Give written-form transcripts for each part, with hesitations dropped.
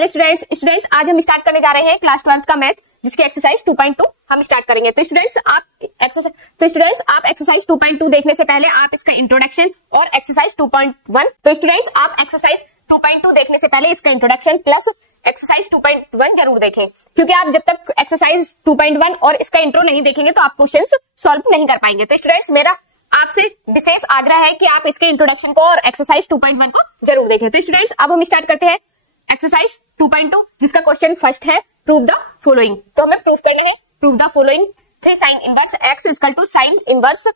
Hello students आज हम start करने जा रहे हैं क्लास 12 का मैथ, जिसकी एक्सरसाइज 2.2 हम स्टार्ट करेंगे। तो स्टूडेंट्स आप एक्सरसाइज 2.2 देखने से पहले आप इसका इंट्रोडक्शन और एक्सरसाइज 2.1 तो स्टूडेंट्स आप एक्सरसाइज 2.2 देखने से पहले इसका इंट्रोडक्शन प्लस एक्सरसाइज 2.1 जरूर देखें, क्योंकि आप जब तक एक्सरसाइज 2.1 और इसका इंट्रो नहीं देखेंगे तो आप क्वेश्चंस सॉल्व नहीं कर पाएंगे। तो स्टूडेंट्स मेरा आपसे विशेष आग्रह है कि आप इसके इंट्रोडक्शन को और एक्सरसाइज 2.1 को जरूर देखें। तो स्टूडेंट्स अब हम स्टार्ट करते हैं एक्सरसाइज 2.2, जिसका क्वेश्चन फर्स्ट है प्रूव द फॉलोइंग। तो हमें प्रूव करना है prove the following 3 sin inverse x equal to sin inverse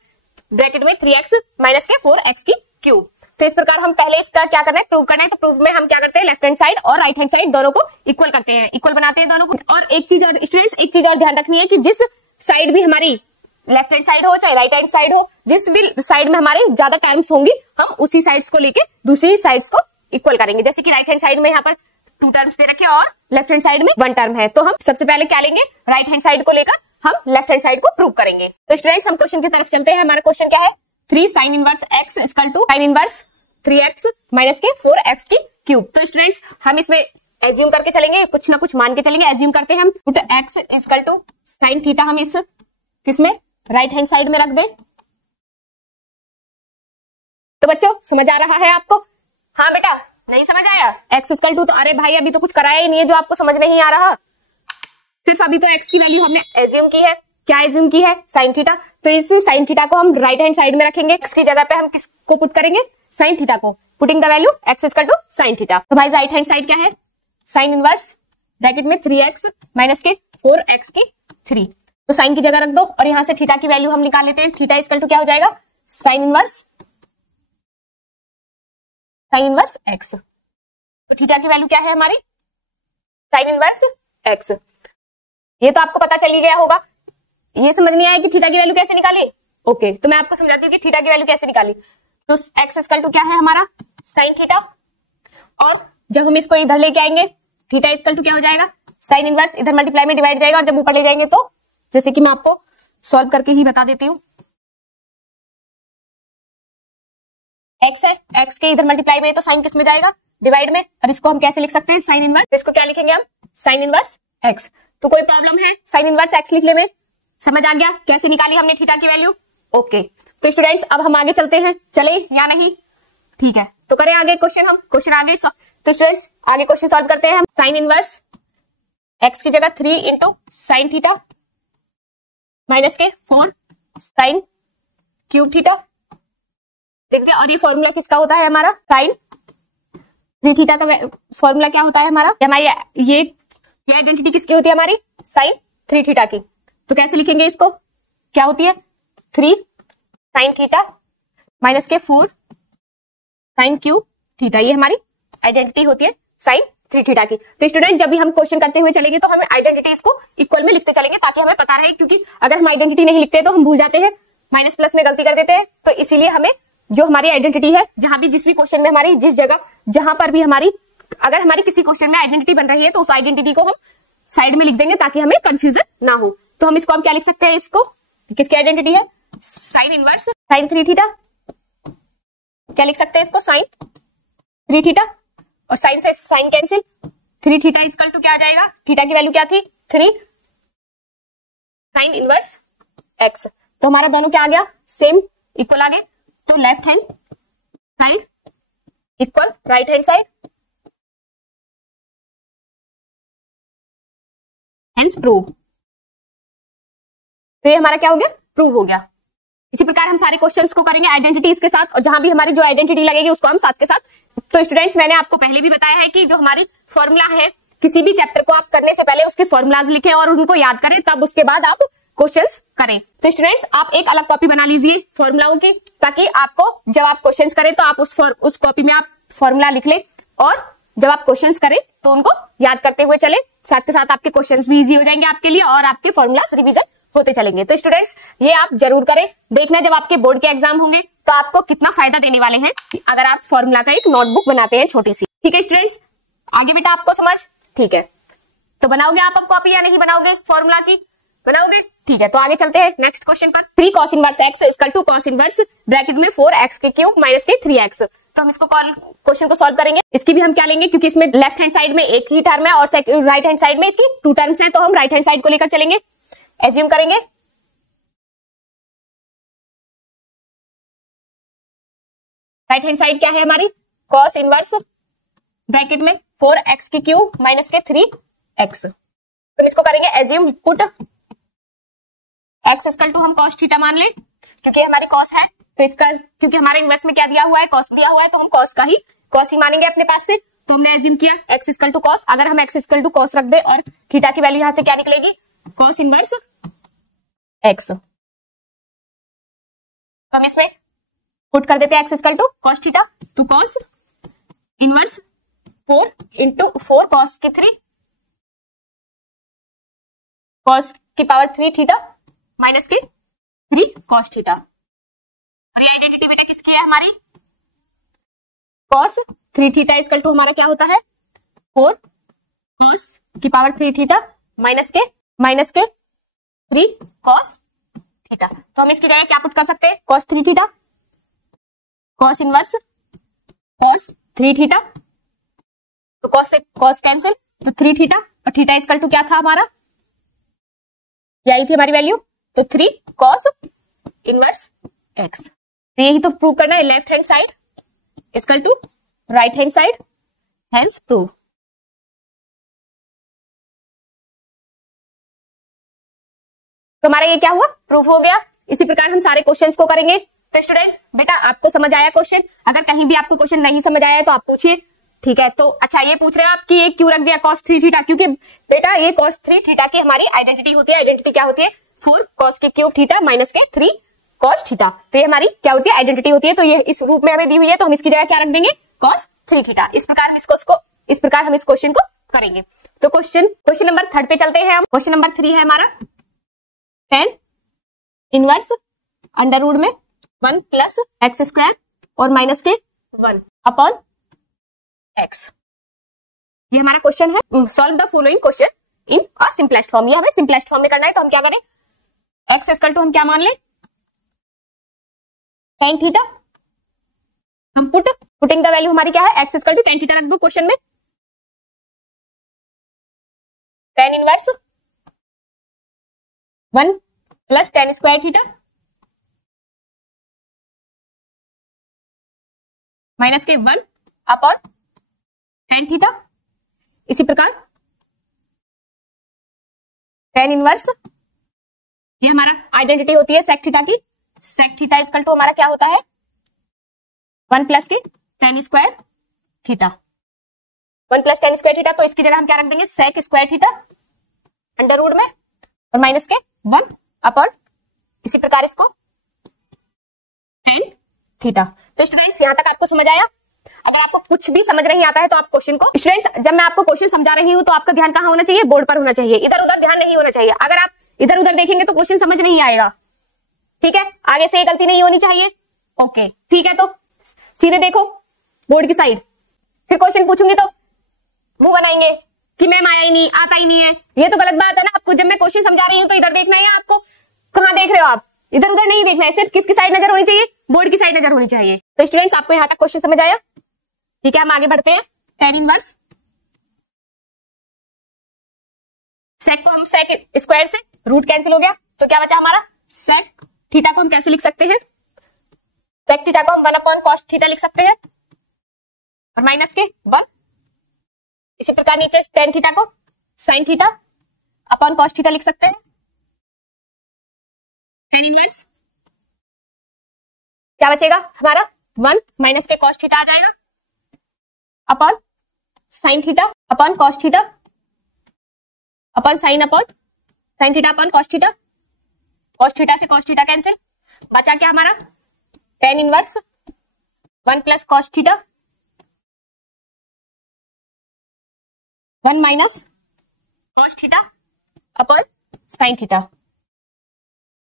bracket में 3x माइनस के 4x की क्यूब। तो इस प्रकार हम पहले इसका क्या करना है, प्रूव करना है। तो प्रूव में हम क्या करते हैं, लेफ्ट हैंड साइड और राइट हैंड साइड दोनों को इक्वल करते हैं, इक्वल बनाते हैं दोनों को। और एक चीज और स्टूडेंट्स, एक चीज और ध्यान रखनी है कि जिस साइड भी हमारी लेफ्ट हैंड साइड हो चाहे राइट हैंड साइड हो, जिस भी साइड में हमारे ज्यादा टर्म्स होंगी हम उसी साइड्स को लेके दूसरी साइड्स को इक्वल करेंगे। जैसे कि राइट हैंड साइड में यहाँ पर 2 टर्म्स दे रखे और लेफ्ट हैंड साइड में 1 टर्म है, तो हम सबसे पहले क्या लेंगे, राइट हैंड साइड को लेकर हम लेफ्ट हैंड साइड को प्रूव करेंगे। तो स्टूडेंट्स हम क्वेश्चन की तरफ चलते हैं। हमारा क्वेश्चन क्या है, 3 sin inverse x equal to sin inverse 3x minus के 4x की क्यूब। तो स्टूडेंट्स हम इसमें एज्यूम करके चलेंगे, कुछ ना कुछ मान के चलेंगे। एज्यूम करते हैं हम put x equal to sin theta, हम इस किसमें राइट हैंड साइड में रख दें। तो बच्चों समझ आ रहा है आपको? हाँ बेटा, नहीं समझ आया? x इक्वल टू, तो अरे भाई अभी तो कुछ कराया ही नहीं है जो आपको समझ नहीं आ रहा। सिर्फ अभी तो x की वैल्यू हमने एज्यूम की है। क्या एज्यूम की है? sin theta. तो इसी sin थीटा को हम राइट हैंड साइड में रखेंगे, x की जगह पे हम किसको पुट करेंगे, sin थीटा को। Putting the value x equal to sin theta. तो भाई राइट हैंड साइड क्या है, sin इनवर्स ब्रैकेट में 3x माइनस के 4x की 3। तो साइन की जगह रख दो और यहां से थीटा की वैल्यू हम निकाल लेते हैं। थीटा इक्वल टू क्या हो जाएगा, sin इनवर्स x। तो थीटा की वैल्यू क्या है हमारी, sin इनवर्स x। ये तो आपको पता चल ही गया होगा। ये समझ नहीं आया कि थीटा की वैल्यू कैसे निकाली? ओके, तो मैं आपको समझाती हूँ कि थीटा की वैल्यू कैसे निकाली। तो x इक्वल टू क्या है हमारा, sin थीटा, और जब हम इसको इधर लेके आएंगे थीटा इक्वल टू क्या हो जाएगा, sin इनवर्स, इधर मल्टीप्लाई में डिवाइड जाएगा और जब ऊपर ले जाएंगे तो जैसे कि मैं आपको सॉल्व करके ही बता देती हूँ। x है, x के इधर मल्टीप्लाई में तो साइन किस में जाएगा, डिवाइड में। और इसको हम कैसे लिख सकते हैं, साइन इनवर्स। इसको क्या लिखेंगे हम, साइन इनवर्स x। तो कोई प्रॉब्लम है साइन इनवर्स x लिखने में? समझ आ गया कैसे निकाली हमने थीटा की वैल्यू? ओके, तो स्टूडेंट्स अब हम आगे चलते हैं, चले या नहीं? ठीक है, तो करें आगे क्वेश्चन हम, क्वेश्चन आगे। तो स्टूडेंट्स आगे क्वेश्चन सॉल्व करते हैं हम। साइन इनवर्स x की जगह 3 इंटू साइन थीटा माइनस के 4 साइन क्यूब थीटा लिख दिया। और ये फॉर्मूला किसका होता है हमारा, साइन 3 थीटा का फॉर्मूला क्या होता है हमारा, हमारी ये आइडेंटिटी किसकी होती है, हमारी साइन 3 थीटा की। तो कैसे लिखेंगे इसको, क्या होती है, 3 साइन थीटा माइनस के 4 साइन क्यूब थीटा। ये हमारी आइडेंटिटी होती है साइन 3 थीटा की। तो स्टूडेंट जब भी हम क्वेश्चन करते हुए चलेंगे तो हमें आइडेंटिटीज को इक्वल में लिखते चलेंगे ताकि हमें पता रहे, क्योंकि अगर हम आइडेंटिटी नहीं लिखते तो हम भूल जाते हैं, माइनस प्लस में गलती कर देते हैं। तो इसीलिए हमें जो हमारी आइडेंटिटी है, जहां भी जिस भी क्वेश्चन में हमारी जिस जगह जहां पर भी हमारी अगर हमारी किसी क्वेश्चन में आइडेंटिटी बन रही है तो उस आइडेंटिटी को हम साइड में लिख देंगे ताकि हमें कंफ्यूजन ना हो। तो हम इसको अब क्या लिख सकते हैं, इसको किसकी आइडेंटिटी है, साइन इनवर्स साइन 3 थीटा। क्या लिख सकते हैं इसको, साइन 3 थीटा, और साइन से sine cancel, 3 theta equal to क्या आ जाएगा, थीटा की वैल्यू क्या थी 3 साइन इनवर्स x। तो हमारा दोनों क्या आ गया, सेम इक्वल आ गए। तो left hand side equal right hand side, hence prove. तो ये हमारा क्या हो गया, प्रूव हो गया। इसी प्रकार हम सारे क्वेश्चंस को करेंगे आइडेंटिटीज के साथ, और जहां भी हमारी जो आइडेंटिटी लगेगी उसको हम साथ के साथ। तो स्टूडेंट्स मैंने आपको पहले भी बताया है कि जो हमारी फॉर्मूला है, किसी भी चैप्टर को आप करने से पहले उसके फॉर्मूलाज लिखें और उनको याद करें, तब उसके बाद आप क्वेश्चंस करें। तो स्टूडेंट्स आप एक अलग कॉपी बना लीजिए फॉर्मूलाओं की, ताकि आपको जब आप क्वेश्चंस करें तो आप उस कॉपी में आप फॉर्मूला लिख लें, और जब आप क्वेश्चंस करें तो उनको याद करते हुए चले। साथ के साथ आपके क्वेश्चंस भी इजी हो जाएंगे आपके लिए, और आपके फॉर्मूलाज रिवीजन होते चलेंगे। तो स्टूडेंट्स ये आप जरूर करें, देखना जब आपके बोर्ड के एग्जाम होंगे तो आपको कितना फायदा देने वाले हैं अगर आप फॉर्मूला का एक नोटबुक बनाते हैं छोटी सी। ठीक है स्टूडेंट्स, आगे बेटा आपको समझ, ठीक है? तो बनाओगे आप अब कॉपी या नहीं बनाओगे, फॉर्मूला की बनाओगे? ठीक है, तो आगे चलते हैं नेक्स्ट क्वेश्चन पर। 3 cos inverse x equal to cos inverse bracket में 4x के क्यूब माइनस के 3x। तो हम इसको क्वेश्चन को सॉल्व करेंगे। इसकी भी हम क्या लेंगे, क्योंकि इसमें लेफ्ट हैंड साइड में एक ही टर्म है और राइट हैंड साइड में इसकी 2 टर्म्स हैं, तो हम राइट हैंड साइड को लेकर चलेंगे। एज्यूम करेंगे राइट हैंड साइड क्या है हमारी, cos इनवर्स ब्रैकेट में 4x की क्यूब माइनस के 3x। तो इसको करेंगे assume, put x equal to हम cos थीटा मान लें, क्योंकि हमारी cos है, तो इसका क्योंकि हमारे इनवर्स में क्या दिया हुआ है, cos दिया हुआ है, तो हम cos ही मानेंगे अपने पास से। तो हमने एज्यूम किया x इक्वल टू cos। अगर हम x इक्वल टू cos रख दे और थीटा की वैल्यू यहां से क्या निकलेगी, cos इनवर्स x। तो हम इसमें पुट कर देते हैं x equal to cos theta, तो cos इनवर्स 4 इंटू 4 cos की 3 cos की पावर 3 थीटा माइनस की 3 cos थीटा। और ये आइडेंटिटी बेटा किसकी है हमारी, cos 3 थीटा इक्वल टू हमारा क्या होता है 4 cos की पावर 3 थीटा माइनस के 3 cos थीटा। तो हम इसकी जगह क्या पुट कर सकते हैं, cos 3 theta cos inverse cos 3 theta, तो cos से cos कैंसिल, तो 3 थीटा और थीटा इक्वल टू क्या था हमारा, यही थी हमारी वैल्यू, तो 3 cos इनवर्स x। तो यही तो प्रूव करना है, left hand side equal to right hand side, hence prove. तो हमारा ये क्या हुआ, प्रूफ हो गया। इसी प्रकार हम सारे क्वेश्चंस को करेंगे। तो स्टूडेंट्स बेटा आपको समझ आया क्वेश्चन, अगर कहीं भी आपको क्वेश्चन नहीं समझ आया है तो आप पूछिए, ठीक है। तो अच्छा ये पूछ रहे हैं आप कि ये क्यों रख दिया cos 3 थीटा, क्योंकि बेटा ये cos 3 थीटा की हमारी आइडेंटिटी होती है। आइडेंटिटी क्या होती है, 4 cos के क्यूब थीटा माइनस के 3 cos थीटा। तो ये हमारी क्या होती है, आइडेंटिटी होती है। तो ये इस रूप में हमें दी हुई है, तो हम इसकी जगह क्या रख देंगे, cos 3 थीटा। इस प्रकार हम इस क्वेश्चन को करेंगे। तो क्वेश्चन नंबर 3 पे चलते हैं हम। क्वेश्चन नंबर 3 है हमारा tan इनवर्स अंडर रूट में 1 प्लस एक्स स्क्वायर और माइनस के 1 अपॉन x। ये हमारा क्वेश्चन है, solve the following question in a simplest form. ये हमें सिंपलेस्ट फॉर्म में करना है, तो हम क्या करें, x इक्वल टू हम क्या मान लें, tan थीटा। हम पुटिंग द वैल्यू हमारी क्या है, x equal to tan theta रख दो क्वेश्चन में, tan inverse 1 plus tan square theta minus के 1 अपॉन tan थीटा। इसी प्रकार tan इनवर्स, ये हमारा आइडेंटिटी होती है sec थीटा की, sec थीटा इक्वल टू हमारा क्या होता है 1 प्लस के tan square theta, 1 plus tan square theta. तो इसकी जगह हम क्या रख देंगे, sec square theta under root में और माइनस के 1 अपॉन, इसी प्रकार इसको tan थीटा। तो स्टूडेंट्स यहां तक आपको समझ आया। अगर आपको कुछ भी समझ नहीं आता है तो आप क्वेश्चन को, स्टूडेंट्स जब मैं आपको क्वेश्चन समझा रही हूं तो आपका ध्यान कहां होना चाहिए, बोर्ड पर होना चाहिए, इधर उधर ध्यान नहीं होना चाहिए। अगर आप इधर उधर देखेंगे तो क्वेश्चन समझ नहीं आएगा, ठीक है। आगे से ये गलती नहीं होनी चाहिए, ओके ठीक है। तो सीधे देखो बोर्ड की साइड, फिर क्वेश्चन पूछूंगी तो मुंह बनाएंगे कि मैम आया ही नहीं, आता ही नहीं है। ये तो गलत बात है ना। आपको जब मैं क्वेश्चन समझा रही हूँ तो इधर देखना है, आपको कहां देख रहे हो आप, इधर उधर नहीं देखना है, सिर्फ किसकी साइड नजर होनी चाहिए, बोर्ड की साइड नजर होनी चाहिए। तो स्टूडेंट्स आपको यहां तक क्वेश्चन समझ आया, ठीक है। हम आगे बढ़ते हैं। tan इनवर्स sec को हम sec स्क्वायर से रूट कैंसिल हो गया, तो क्या बचा हमारा sec थीटा को हम कैसे लिख सकते हैं, sec थीटा को हम 1 अपॉन cos थीटा लिख सकते हैं और माइनस के 1। इसी प्रकार नीचे tan थीटा को sin theta upon cos theta लिख सकते हैं। tan इनवर्स क्या बचेगा हमारा 1 माइनस के cos थीटा आ जाएगा upon sin theta upon cos theta upon sin theta upon cos theta. cos theta से cos थीटा कैंसिल, बचा क्या हमारा tan inverse 1 plus cos theta 1 minus cos theta upon sin theta.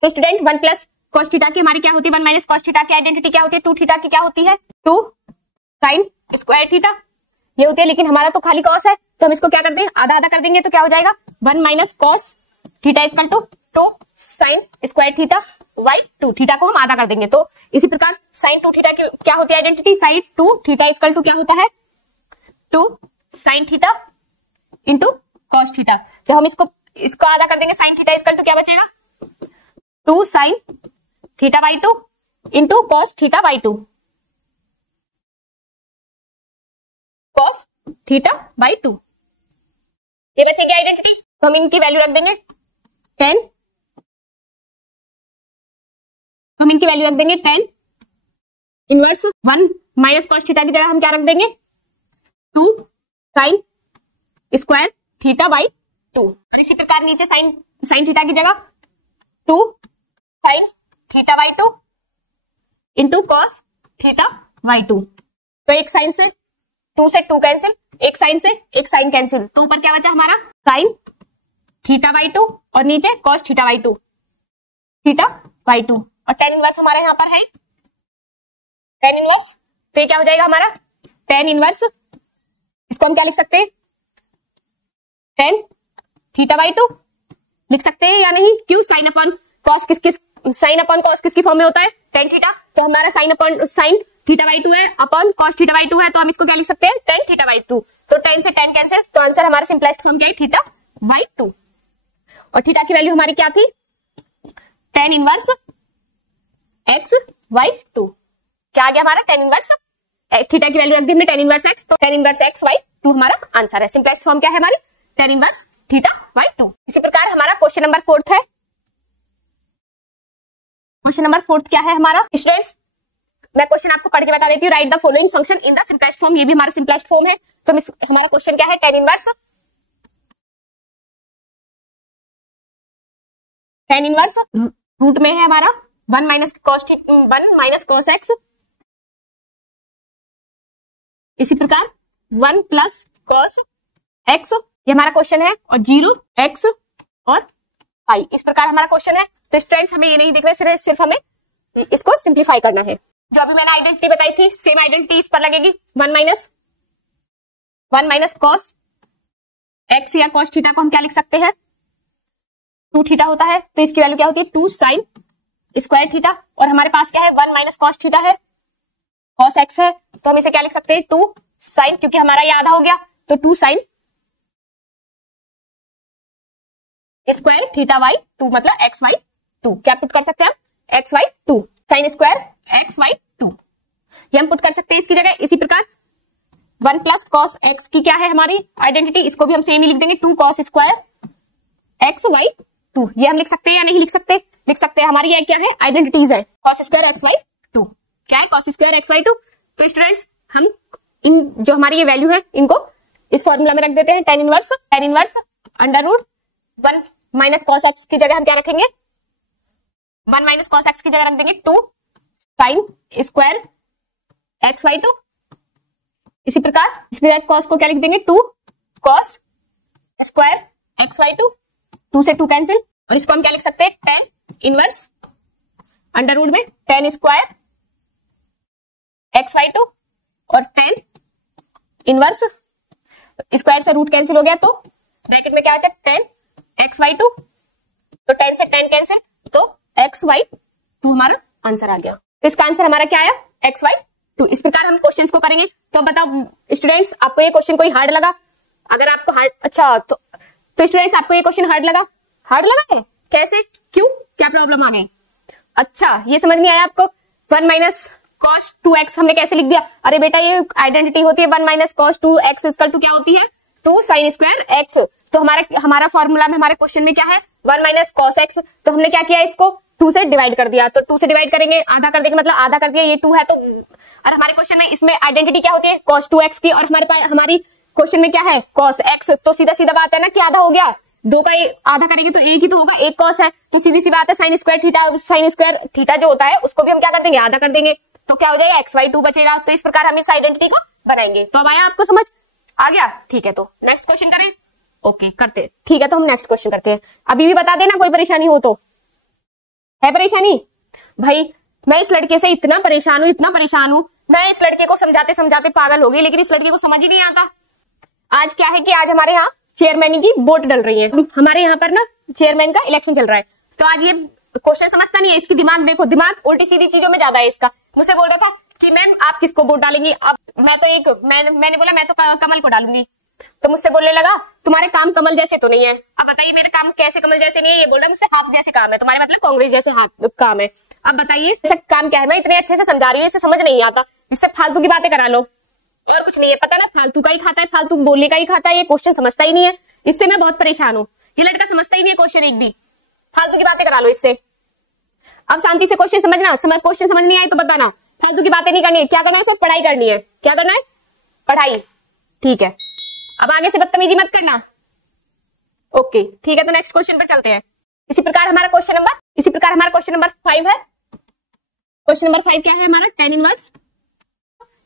तो student 1 plus cos theta की हमारी क्या होती है, 1 माइनस cos थीटा की आइडेंटिटी क्या होती है, 2 थीटा की क्या होती है 2 sin स्क्वायर थीटा ये होती है। लेकिन हमारा तो खाली cos है, तो हम इसको क्या कर दें, आधा आधा कर देंगे, तो क्या हो जाएगा 1 minus cos theta equal to two sine square theta by two, theta को हम आधा कर देंगे। तो इसी प्रकार साइन टू थीटा की क्या होती है identity, sine two theta equal to क्या होता है, two sine theta into cos theta. जब हम इसको आधा कर देंगे साइन थीटा इक्वल टू क्या बचेगा, two sine theta by two into cos theta by two, cos theta by two, ये बचेगी आइडेंटिटी। तो हम इनकी वैल्यू रख देंगे 10, हम इनकी वैल्यू रख देंगे 10 इनवर्स 1 माइनस कॉस थीटा की जगह हम क्या रख देंगे, 2 साइन स्क्वायर थीटा बाई 2। और इसी प्रकार नीचे साइन थीटा की जगह 2 sign theta by 2 into cos theta by 2। तो एक साइन से 2 से 2 कैंसिल, एक साइन से एक साइन कैंसिल, तो ऊपर क्या बचा हमारा साइन थीटा बाई 2 और नीचे cos theta by 2, theta by 2। और टेन इनवर्स हमारे यहाँ पर है टेन इनवर्स, तो ये क्या हो जाएगा हमारा टेन इनवर्स, इसको हम क्या लिख सकते हैं, टेन थीटा बाई 2 लिख सकते हैं या नहीं, क्यों sine upon cos sine upon cos किसकी फॉर्म में होता है, टेन थीटा। तो हमारा sine upon sine theta by 2 है अपॉन कॉस थीटा बाई 2 है, तो हम इसको क्या लिख सकते हैं, टेन थीटा बाई 2। तो टेन से टेन कैंसिल, तो आंसर हमारा सिंपलेस्ट फॉर्म क्या है, थीटा बाई 2। और थीटा की वैल्यू हमारी क्या थी, टेन इनवर्स एक्स वाई 2। क्या आ गया हमारा, टेन इनवर्स थीटा की वैल्यू रख दी हमने टेन इनवर्स एक्स, तो टेन इनवर्स एक्स वाई 2 हमारा आंसर है। सिंपलेस्ट फॉर्म क्या है हमारी, टेन इनवर्स थीटा बाई 2। इसी प्रकार हमारा क्वेश्चन नंबर 4 है। क्वेश्चन नंबर 4 क्या है हमारा स्टूडेंट्स, मैं क्वेश्चन आपको पढ़ के बता देती हूँ। Right the following function in the simplest form, ये भी हमारा सिंपलेस्ट फॉर्म है। तो हमारा क्वेश्चन क्या है, टेन इनवर्स रूट में है हमारा 1 माइनस कॉस एक्स, इसी प्रकार 1 प्लस कॉस एक्स, ये हमारा क्वेश्चन है, और 0 एक्स और पाई, इस प्रकार हमारा क्वेश्चन है। तो स्टूडेंट्स हमें ये नहीं दिख रहा है, सिर्फ हमें इसको सिंप्लीफाई करना है। जो अभी मैंने आइडेंटिटी बताई थी सेम आइडेंटिटी इस पर लगेगी, 1 माइनस कॉस एक्स या कॉस थीटा को हम क्या लिख सकते हैं, 2 थीटा होता है, तो इसकी वैल्यू क्या होती है, 2 साइन स्क्वायर थीटा। और हमारे पास क्या है, 1 माइनस कॉस थीटा है, कॉस एक्स है, तो हम इसे क्या लिख सकते हैं, 2 साइन, क्योंकि हमारा ये आधा हो गया, तो 2 साइन स्क्वायर थीटा बाई 2 मतलब एक्स वाई 2। क्या पुट कर सकते हैं हम, x y 2 sine square x y 2, ये हम पुट कर सकते हैं इसकी जगह। इसी प्रकार 1 प्लस कॉस एक्स की क्या है हमारी आइडेंटिटी, इसको भी हम सेम ही लिख देंगे, 2 कॉस स्क्वायर एक्स वाई 2। ये हम लिख सकते हैं या नहीं लिख सकते, लिख सकते हैं। हमारी ये क्या है आइडेंटिटीज है, कॉस स्क्वायर एक्स वाई 2, क्या है कॉस स्क्वायर एक्स वाई 2। तो स्टूडेंट्स हम इन जो हमारी ये वैल्यू है इनको इस फॉर्मूला में रख देते हैं, tan inverse under root 1 minus cos x की जगह हम क्या रखेंगे, 1 माइनस कॉस एक्स की जगह रख देंगे 2 साइन स्क्वायर एक्स वाई 2। इसी प्रकार इसमें कॉस को क्या लिख देंगे, 2 कॉस स्क्वायर एक्स वाई 2, 2 से 2 कैंसिल, और इसको हम क्या लिख सकते हैं, टेन इनवर्स अंडर रूट में टेन स्क्वायर एक्स वाई 2 और टेन इनवर्स, स्क्वायर से रूट कैंसिल हो गया, तो ब्रैकेट में क्या बचा, टेन एक्स वाई 2, तो 10 से 10 कैंसिल, तो एक्स वाई 2 हमारा आंसर आ गया। तो इसका आंसर हमारा क्या आया, एक्स वाई 2। इस प्रकार हम क्वेश्चंस को करेंगे। तो बताओ स्टूडेंट्स, आपको ये क्वेश्चन कोई हार्ड लगा, अगर आपको हार्ड, अच्छा तो स्टूडेंट्स आपको ये क्वेश्चन हार्ड लगा है, कैसे, क्यों, क्या प्रॉब्लम आ गई, अच्छा ये समझ नहीं आया आपको, 1 माइनस कॉस 2x हमने कैसे लिख दिया, अरे बेटा ये आइडेंटिटी होती है 1 minus cos 2x equal to क्या होती है, 2 साइन स्क्वायर एक्स। तो हमारा फॉर्मूला में हमारे क्वेश्चन में क्या है, 1 माइनस कॉस एक्स, तो हमने क्या किया, इसको 2 से डिवाइड कर दिया, तो 2 से डिवाइड करेंगे, आधा कर देंगे, मतलब आधा कर दिया, ये 2 है, तो और हमारे क्वेश्चन में इसमें आइडेंटिटी क्या होती है, cos 2x की, और हमारी क्वेश्चन में क्या है, cos x, तो सीधा सीधा बात है ना कि आधा हो गया, 2 का आधा करेंगे तो एक ही तो होगा, एक cos है, तो सीधी सी बात है साइन स्क्वायर थीटा जो होता है उसको भी हम क्या कर देंगे, आधा कर देंगे, तो क्या हो जाएगा, एक्स वाई 2 बचेगा। तो इस प्रकार हम इस आइडेंटिटी को बनाएंगे। तो अब आया आपको समझ आ गया, ठीक है, तो नेक्स्ट क्वेश्चन करें, ओके करते, ठीक है, तो हम नेक्स्ट क्वेश्चन करते हैं। अभी भी बता देना कोई परेशानी हो तो, है परेशानी भाई, मैं इस लड़के से इतना परेशान हूं, मैं इस लड़के को समझाते समझाते पागल हो गई, लेकिन इस लड़के को समझ ही नहीं आता। आज क्या है कि आज हमारे यहाँ चेयरमैन की वोट डल रही है, हमारे यहाँ पर ना चेयरमैन का इलेक्शन चल रहा है, तो आज ये क्वेश्चन समझता नहीं है, इसकी दिमाग देखो, दिमाग उल्टी सीधी चीजों में ज्यादा है इसका। मुझसे बोल रहा था कि मैम आप किसको वोट डालेंगी, अब मैंने बोला मैं तो कमल को डालूंगी, तो मुझसे बोलने लगा तुम्हारे काम कमल जैसे तो नहीं है। अब बताइए मेरे काम कैसे कमल जैसे नहीं है, ये बोल रहा है मुझसे हाथ जैसे काम है, तुम्हारे मतलब कांग्रेस जैसे हाथ काम है। अब बताइए ऐसा काम क्या है, मैं इतने अच्छे से समझा रही हूँ, इसे समझ नहीं आता, इससे फालतू की बातें करा लो और कुछ नहीं है। पता ना फालतू का ही खाता है, फालतू बोलने का ही खाता है, ये क्वेश्चन समझता ही नहीं है, इससे मैं बहुत परेशान हूँ। ये लड़का समझता ही नहीं है क्वेश्चन एक भी, फालतू की बातें करा लो इससे। अब शांति से क्वेश्चन समझना, क्वेश्चन समझ नहीं आई तो बताना, फालतू की बातें नहीं करनी है। क्या करना है, सिर्फ पढ़ाई करनी है। क्या करना है, पढ़ाई, ठीक है। अब आगे से बदतमीजी मत करना, ओके ठीक है। तो नेक्स्ट क्वेश्चन पे चलते हैं। इसी प्रकार हमारा क्वेश्चन नंबर 5 है। क्वेश्चन नंबर 5 क्या है हमारा, tan इनवर्स।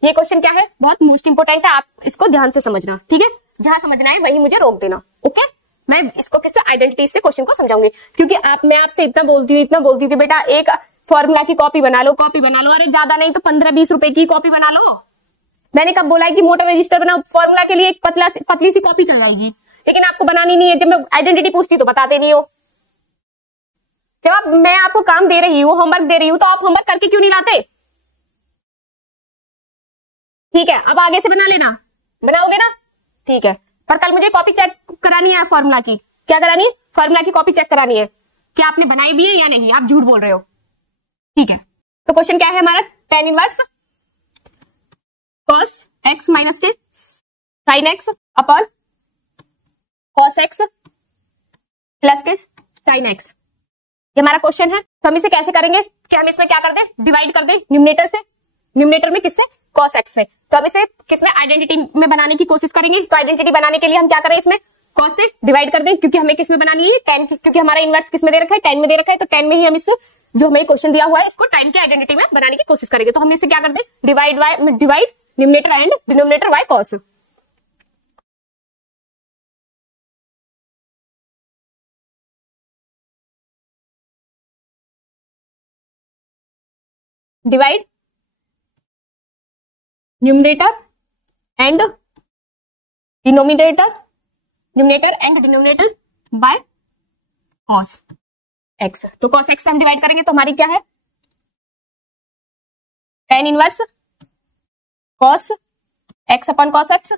ये क्वेश्चन क्या है, बहुत मोस्ट इंपोर्टेंट है, आप इसको ध्यान से समझना, ठीक है। जहां समझना है वहीं मुझे रोक देना, ओके। मैं इसको किसी आइडेंटिटी से क्वेश्चन को समझाऊंगी, क्योंकि मैं आपसे इतना बोलती हूँ कि बेटा एक फॉर्मूला की कॉपी बना लो। अरे ज्यादा नहीं तो 15-20 रुपए की कॉपी बना लो। मैंने कब बोला है कि मोटा रजिस्टर बनाओ, फॉर्मूला के लिए एक पतली सी कॉपी चल जाएगी, लेकिन आपको बनानी नहीं है। जब मैं आइडेंटिटी पूछती तो बताते नहीं हो। जब मैं आपको काम दे रही हूँ, होमवर्क दे रही हूँ, तो आप होमवर्क करके क्यों नहीं लाते? ठीक है, अब आगे से बना लेना, बनाओगे ना, ठीक है। पर कल मुझे कॉपी चेक करानी है फॉर्मूला की। क्या करानी है, फॉर्मूला की कॉपी चेक करानी है, क्या आपने बनाई भी है या नहीं, आप झूठ बोल रहे हो, ठीक है। तो क्वेश्चन क्या है हमारा, tan inverse cos x minus के sin x upon cos x plus के sin x, ये हमारा क्वेश्चन है। तो हम इसे कैसे करेंगे कि हम इसमें क्या कर दे, डिवाइड कर दे न्यूमरेटर से, न्यूमरेटर में किससे, cos x से। तो अब इसे किसमें, आइडेंटिटी में बनाने की कोशिश करेंगे। तो आइडेंटिटी बनाने के लिए हम क्या करें, इसमें cos से डिवाइड कर दें, क्योंकि हमें किसमें बनानी है, tan, क्योंकि हमारा इनवर्स किसमें दे रखा है, tan में दे रखा है। तो tan में ही हम इस जो हमें क्वेश्चन दिया हुआ है इसको tan के आइडेंटिटी में बनाने की कोशिश करेंगे। तो हम इसे क्या कर दे, divide numerator and denominator by cos। Divide numerator and denominator, numerator and denominator by cos x। तो cos x हम डिवाइड करेंगे तो हमारी क्या है, tan inverse cos x upon cos x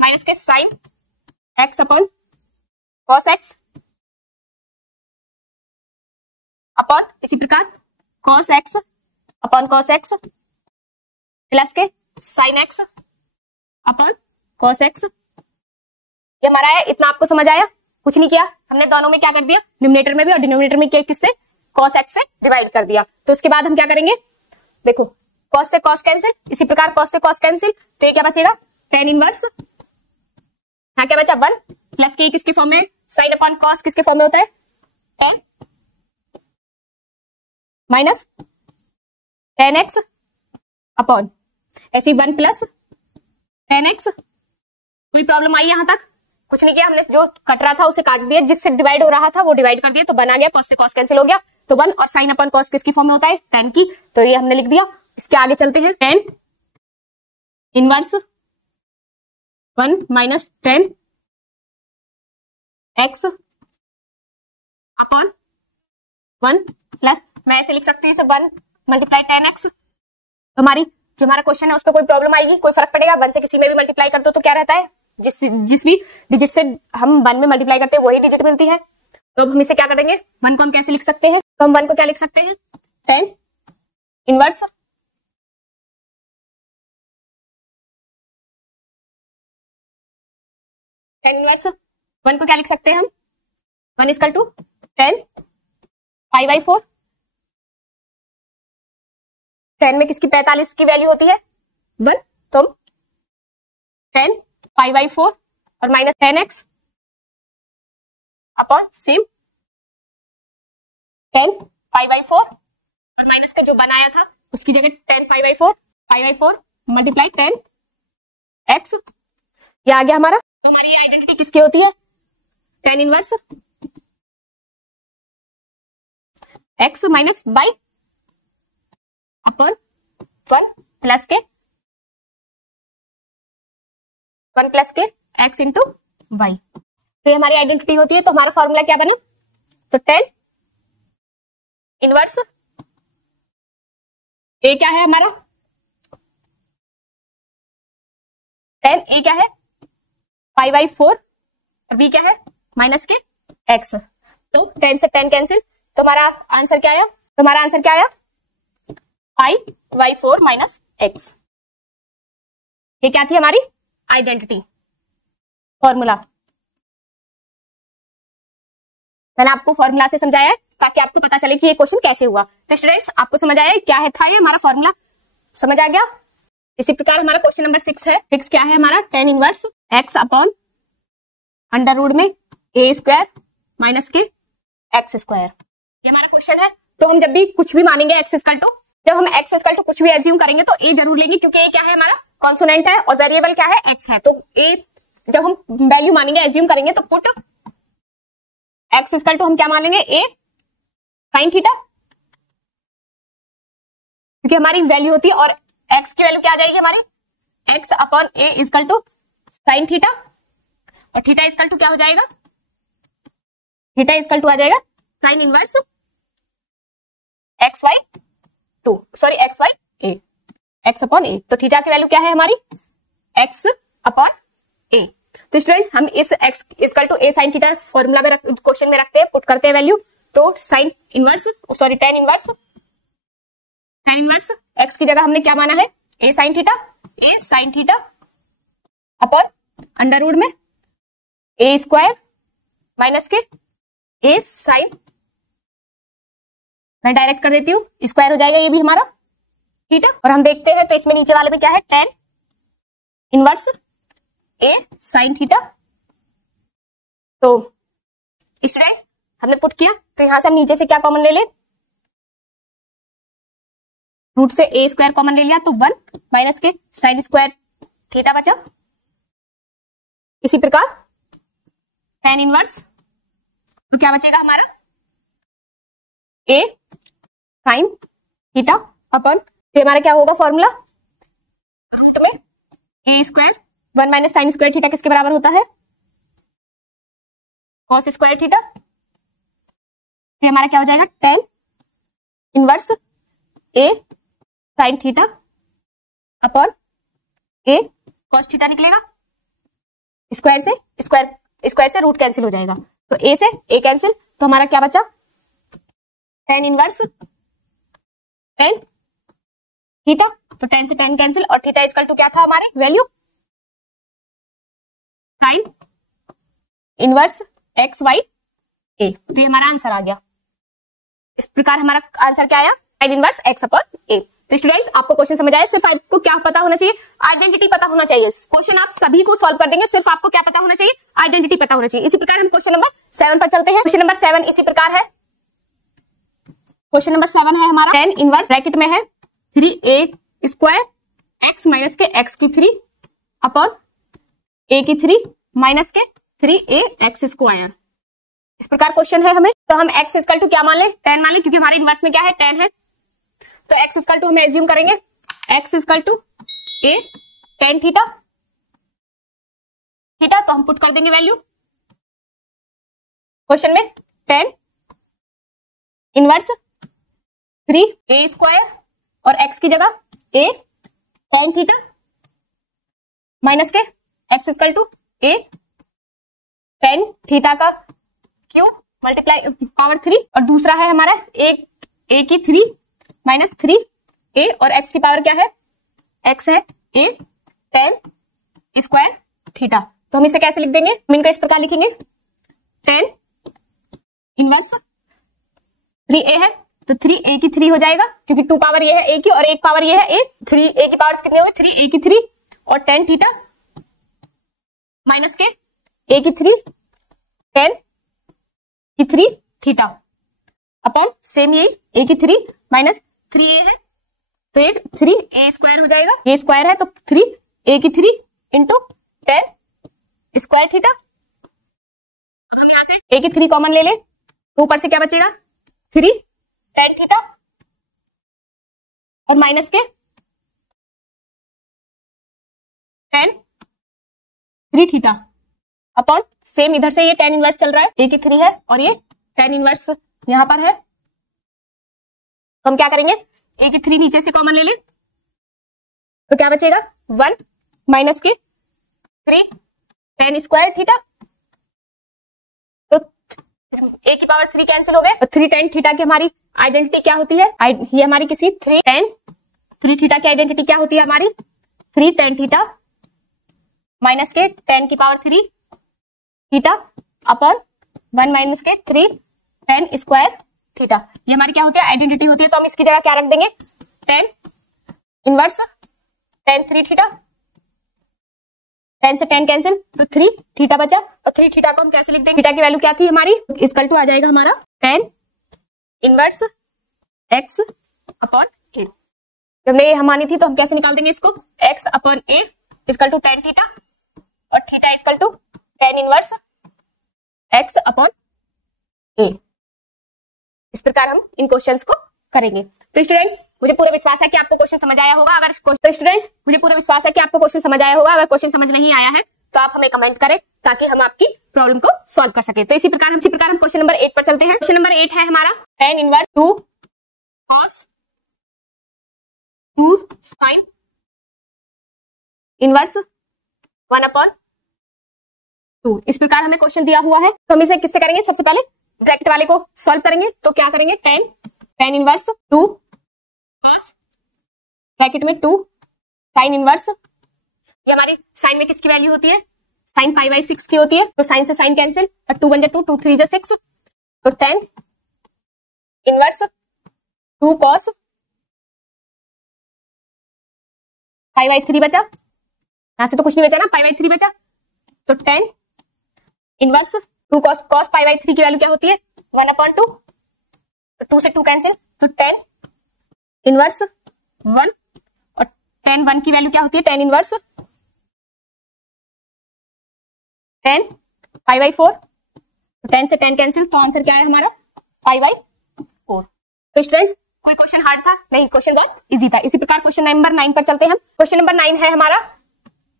minus के sin x upon cos x upon इसी प्रकार cos x upon cos x plus के sin x upon cos x। ये हमारा है, इतना आपको समझ आया, कुछ नहीं किया हमने, दोनों में क्या कर दिया, न्यूमरेटर में भी और डिनोमिनेटर में किससे, cos x से डिवाइड कर दिया। तो उसके बाद हम क्या करेंगे, देखो cos से cos कैंसिल, इसी प्रकार cos से cos कैंसिल, तो ये क्या बचेगा, tan इनवर्स, हाँ क्या बचा 1 प्लस के किसके फॉर्म में, sin अपॉन cos किसके फॉर्म में होता है, tan minus tan x upon ऐसी 1 प्लस tan x। कोई प्रॉब्लम आई यहां तक, कुछ नहीं किया हमने, जो कट रहा था उसे काट दिया, जिससे डिवाइड हो रहा था वो डिवाइड कर दिया, तो बना गया cos से cos कैंसिल हो गया, तो 1 और sin अपॉन cos किसकी फॉर्म में होता है, tan की, तो ये हमने लिख दिया। इसके आगे चलते हैं, tan inverse 1 minus tan x upon 1 plus, मैं ऐसे लिख सकती हूँ इसे 1 मल्टीप्लाई tan x। तो हमारी जो हमारा क्वेश्चन है उस पर कोई प्रॉब्लम आएगी, कोई फर्क पड़ेगा, 1 से किसी में भी मल्टीप्लाई कर दो तो क्या रहता है, जिस भी डिजिट से हम 1 में मल्टीप्लाई करते हैं वही डिजिट मिलती है। तो अब हम इसे क्या करेंगे, 1 को हम कैसे लिख सकते हैं, तो हम 1 को क्या लिख सकते हैं, tan इनवर्स 1 को क्या लिख सकते हैं हम, 1 इक्वल टू tan π/4। 10 में किसकी 45 की वैल्यू होती है 1, तो हम tan π/4 और minus tan x upon same tan π/4 और माइनस का जो बनाया था उसकी जगह tan π/4 मल्टीप्लाई tan x, ये आ गया हमारा। तो हमारी आइडेंटिटी किसकी होती है, tan inverse x minus by upon 1 plus के 1 प्लस के x इंटू वाई। तो ये हमारी आइडेंटिटी होती है। तो हमारा फॉर्मूला क्या बना, तो tan इनवर्स ए क्या है हमारा, tan ए क्या है 5/4 और b क्या है माइनस के x। तो 10 से 10 कैंसिल, तो हमारा आंसर क्या आया, तो हमारा आंसर क्या आया 5/4 माइनस x। ये क्या थी हमारी आइडेंटिटी फॉर्मूला। मैंने आपको फॉर्मूला से समझाया है ताकि आपको पता चले कि ये क्वेश्चन कैसे हुआ। तो स्टूडेंट्स आपको समझ आया क्या है था ये हमारा फॉर्मूला, समझ आ गया। इसी प्रकार हमारा क्वेश्चन नंबर 6 है। 6 क्या है हमारा, tan inverse x upon under root में a स्क्वायर माइनस के x स्क्वायर, ये हमारा क्वेश्चन है। तो हम जब भी कुछ भी मानेंगे x इक्वल टू, जब हम x इक्वल टू कुछ भी एज्यूम करेंगे तो a जरूर लेंगे, क्योंकि a क्या है हमारा कॉन्सोनेंट है और वेरिएबल क्या है x है। तो a जब हम वैल्यू मानेंगे एज्यूम करेंगे तो पुट x इक्वल टू हम क्या मान लेंगे a साइन थीटा, क्योंकि हमारी वैल्यू होती है, और x की वैल्यू क्या आ जाएगी हमारी x upon a equal to sine theta, और थीटा इक्वल टू क्या हो जाएगा, थीटा इक्वल टू आ जाएगा sine inverse xy2 sorry xy a x upon a। तो थीटा की वैल्यू क्या है हमारी x अपॉन a। तो स्टूडेंट्स हम इस x equal to a sine theta formula में क्वेश्चन में रखते हैं, पुट करते हैं वैल्यू। तो sine inverse sorry tan inverse x की जगह हमने क्या माना है a sine theta upon under root में a स्क्वायर माइनस के a साइन, मैं डायरेक्ट कर देती हूँ, स्क्वायर हो जाएगा ये भी हमारा थीटा। और हम देखते हैं तो इसमें नीचे वाले में क्या है tan inverse a sine theta. तो स्टूडेंट हमने पुट किया, तो यहां से हम नीचे से क्या कॉमन ले ले, रूट से a स्क्वायर कॉमन ले लिया, तो 1 माइनस के साइन स्क्वायर थीटा बचा। इसी प्रकार tan इनवर्स, तो क्या बचेगा हमारा a साइन थीटा अपॉन, ये हमारा क्या होगा फॉर्मूला, रूट में a square 1 minus sign square theta किसके बराबर होता है कॉस स्क्वायर थीटा। ये हमारा क्या हो जाएगा tan inverse a sine theta upon a cos theta निकलेगा, स्क्वायर से रूट कैंसिल हो जाएगा, तो a से a कैंसिल, तो हमारा क्या बचा tan इनवर्स tan थीटा, तो tan से tan कैंसिल, और थीटा इक्वल टू क्या था हमारे value sine inverse xy a। तो ये हमारा आंसर आ गया। इस प्रकार हमारा आंसर क्या आया sine inverse x upon a। तो स्टूडेंट्स आपको क्वेश्चन समझ आया, सिर्फ आपको क्या पता होना चाहिए, आइडेंटिटी पता होना चाहिए। क्वेश्चन आप सभी को सॉल्व कर देंगे, सिर्फ आपको क्या पता होना चाहिए, आइडेंटिटी पता होना चाहिए। इसी प्रकार हम क्वेश्चन नंबर 7 पर चलते हैं। क्वेश्चन नंबर 7 इसी प्रकार है। क्वेश्चन नंबर 7 है हमारा tan इनवर्स ब्रैकेट में है 3a स्क्वायर x माइनस के x की 3 अपॉन a की 3 माइनस के 3a x स्क्वायर। इस प्रकार क्वेश्चन है हमें, तो हम x इक्वल टू क्या मान ले, tan मान ले, क्योंकि हमारे इनवर्स में क्या है tan है। तो x इक्वल टू हम एज्यूम करेंगे x equal to a tan theta, तो हम पुट कर देंगे वैल्यू क्वेश्चन में tan इनवर्स 3a स्क्वायर और x की जगह a tan थीटा माइनस के x equal to a tan theta का क्यूब मल्टीप्लाई पावर 3, और दूसरा है हमारा a की 3 माइनस 3a, और x की पावर क्या है x है a tan स्क्वायर थीटा। तो हम इसे कैसे लिख देंगे, हम इनको इस प्रकार लिखेंगे tan इनवर्स 3a है तो 3a की 3 हो जाएगा, क्योंकि 2 पावर ये है a की और 1 पावर ये है a, 3a की पावर कितने हुए 3a की 3 और tan थीटा माइनस के a की 3 tan की 3 थीटा अपॉन सेम ये a की 3 माइनस 3a है, तो ये 3a स्क्वायर हो जाएगा, ये स्क्वायर है तो 3a की 3 इंटू tan स्क्वायर थीटा। अब हम यहां से a की 3 कॉमन ले ले, तो ऊपर से क्या बचेगा 3 tan थीटा और माइनस के tan 3 थीटा अपॉन सेम इधर से ये tan इनवर्स चल रहा है, a की 3 है और ये tan इनवर्स यहां पर है, तो हम क्या करेंगे, a की 3 नीचे से कॉमन ले लें, तो क्या बचेगा 1 माइनस के 3 tan स्क्वायर थीटा, तो a की पावर 3 कैंसिल हो गए, और 3 tan थीटा की हमारी आइडेंटिटी क्या होती है, ये हमारी किसी 3 थीटा की आइडेंटिटी क्या होती है हमारी 3 tan थीटा माइनस के tan की पावर 3 थीटा अपॉन 1 माइनस के 3 tan स्क्वायर थीटा, ये हमारी क्या होती है आइडेंटिटी होती है। तो हम इसकी जगह क्या रख देंगे, tan inverse tan 3 theta, tan से tan कैंसिल, तो 3 थीटा बचा, और 3 थीटा को हम कैसे लिख देंगे, थीटा की वैल्यू क्या थी हमारी, इक्वल टू आ जाएगा हमारा tan inverse x upon a। जब ये हम मानी थी तो हम कैसे निकाल देंगे इसको, x upon a equal to tan theta, और theta equal to tan inverse x upon a। इस प्रकार हम इन क्वेश्चंस को करेंगे। तो स्टूडेंट्स मुझे पूरा विश्वास है कि आपको क्वेश्चन समझ आया होगा। अगर तो स्टूडेंट्स मुझे पूरा विश्वास है कि आपको क्वेश्चन समझ आया होगा। अगर क्वेश्चन समझ नहीं आया है तो आप हमें कमेंट करें ताकि हम आपकी प्रॉब्लम को सॉल्व कर सके। तो इसी प्रकार हम क्वेश्चन नंबर 8 पर चलते हैं। क्वेश्चन नंबर 8 है हमारा tan inverse 2 cos 2 sin inverse 1 upon 2। इस प्रकार हमें क्वेश्चन दिया हुआ है, तो हम इसे किससे करेंगे, सबसे पहले ब्रैकेट वाले को सॉल्व करेंगे। तो क्या करेंगे, tan इनवर्स 2 cos ब्रैकेट में 2 sin इनवर्स, ये हमारी साइन में किसकी वैल्यू होती है, साइन पाई बाई 6 की होती है, तो साइन से साइन कैंसिल, और 2 1 2 2 3 6, तो tan inverse 2 cos pi by 3 बचा, यहां से तो कुछ नहीं बचा ना, पाई बाई 3 बचा, तो tan inverse 2 cos pi by 3 की वैल्यू क्या होती है 1 अपॉन 2, तो 2 से 2 कैंसिल, तो tan इनवर्स 1, और tan 1 की वैल्यू क्या होती है, tan inverse tan pi by 4, तो tan से tan कैंसिल, तो आंसर क्या है हमारा पाई बाई 4। तो स्टूडेंट्स कोई क्वेश्चन हार्ड था नहीं, क्वेश्चन बहुत इजी था। इसी प्रकार क्वेश्चन नंबर 9 पर चलते हैं हम। क्वेश्चन नंबर 9 है हमारा